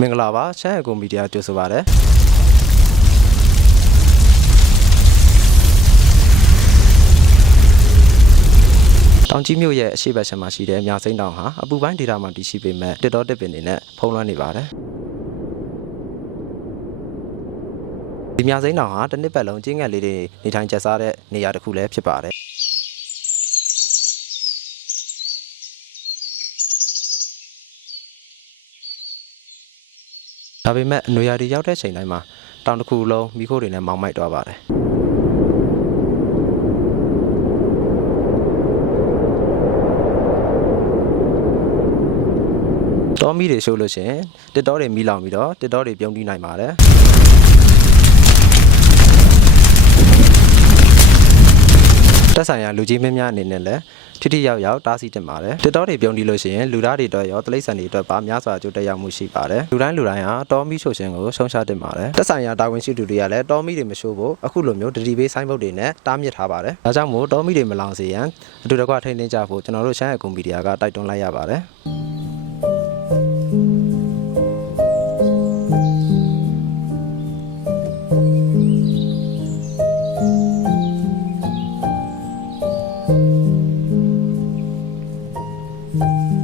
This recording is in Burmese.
မင်္ဂလာပါချမ်းအကူမီဒီယာကြိုဆိုပါရစေတောင်ကြီးမြို့ရဲ့အရှိတ်ဘက်ခြမ်းမှာရှိတဲ့မြစိမ်းတောင်ဟာအပူပိုင်းဒေသမှာတည်ရှိပေမဲ့တစ်တော်တစ်ပင်တွေနဲ့ဖုံးလွှမ်းနေပါတယ်ဒီမြစိမ်းတောင်ဟာတစ်နှစ်ပတ်လုံးကျင်းငတ်လေးတွေနေထိုင်ကျစားတဲ့နေရာတစ်ခုလည်းဖြစ်ပါတယ် ဒါပေမဲ့အနွေရာသီရောက်တဲ့ချိန်တိုင်းမှာတောင်တစ်ခုလုံးမိခိုးတွေနဲ့မောင်းမိုက်သွားပါတယ်တောမီတွေရှိုးလို့ရှရင်တစ်တောတွေမီးလောင်ပြီးတော့တစ်တောတွေပြုံးတီးနိုင်ပါတယ် တက်ဆိုင်ရာလူကြီးမင်းများအနေနဲ့လည်းထိထိရောက်ရောက်တားဆီးတင်ပါတယ်တစ်တောတွေပြုံးတီးလို့ရှိရင်လူသားတွေအတွက်ရောတိရစ္ဆာန်တွေအတွက်ပါများစွာအကျိုးတက်ရောက်မှုရှိပါတယ်လူတိုင်းလူတိုင်းဟာတောမီးရှို့ခြင်းကိုဆုံးရှုံးတင်ပါတယ်တက်ဆိုင်ရာတာဝန်ရှိသူတွေကလည်းတောမီးတွေမရှို့ဖို့အခုလိုမျိုးဒတိဘေးဆိုင်းဘုတ်တွေနဲ့တားမြစ်ထားပါတယ်ဒါကြောင့်မို့တောမီးတွေမလောင်စေရန်အတူတကွထိန်းသိမ်းကြဖို့ကျွန်တော်တို့ရှမ်းရဲ့ကွန်မီဒီယာကတိုက်တွန်းလိုက်ရပါတယ်။ Música